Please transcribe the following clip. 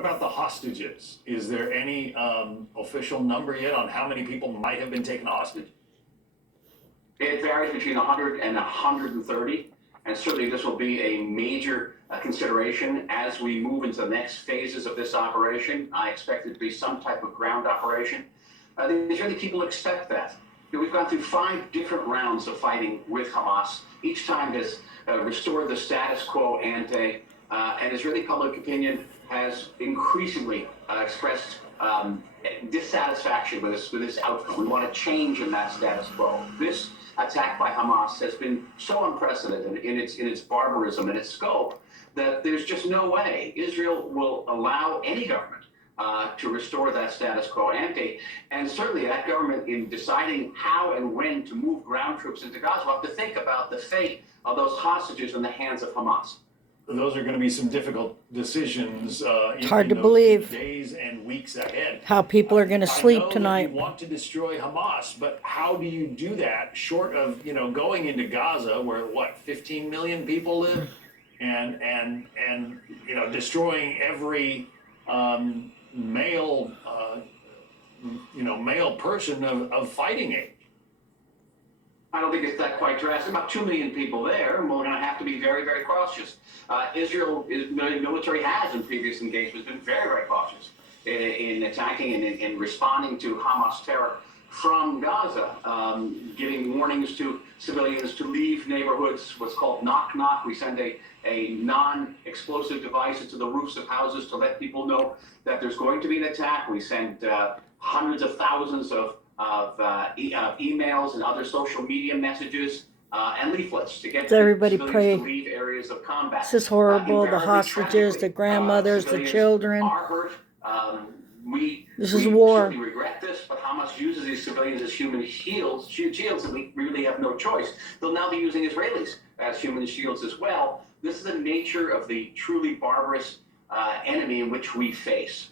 about the hostages? Is there any official number yet on how many people might have been taken hostage? It varies between 100 and 130, and certainly this will be a major consideration as we move into the next phases of this operation. I expect it to be some type of ground operation. The Israeli people expect that. We've gone through 5 different rounds of fighting with Hamas. Each time has restored the status quo ante, and Israeli public opinion has increasingly expressed dissatisfaction with this outcome. We want to change in that status quo. This attack by Hamas has been so unprecedented in its barbarism and its scope that there's just no way Israel will allow any government to restore that status quo ante. And certainly that government, in deciding how and when to move ground troops into Gaza, will have to think about the fate of those hostages in the hands of Hamas. Those are going to be some difficult decisions. It's hard to believe. Days and weeks ahead. How people are going to sleep I know tonight. That you want to destroy Hamas, but how do you do that short of going into Gaza, where 15 million people live, and destroying every male person of fighting age? I don't think it's that quite drastic. About 2 million people there, and we're going to have to be very, very cautious. Israel, military has in previous engagements been very, very cautious in attacking and in responding to Hamas terror from Gaza, giving warnings to civilians to leave neighborhoods, what's called knock-knock. We send a non-explosive device into the roofs of houses to let people know that there's going to be an attack. We send hundreds of thousands of emails and other social media messages and leaflets to get Everybody civilians pray. to leave areas of combat. This is horrible. The Invariably, hostages, the tragically, grandmothers, the civilians children. are hurt. This is we war. certainly regret this, but Hamas uses these civilians as human shields, and we really have no choice. They'll now be using Israelis as human shields as well. This is the nature of the truly barbarous enemy in which we face.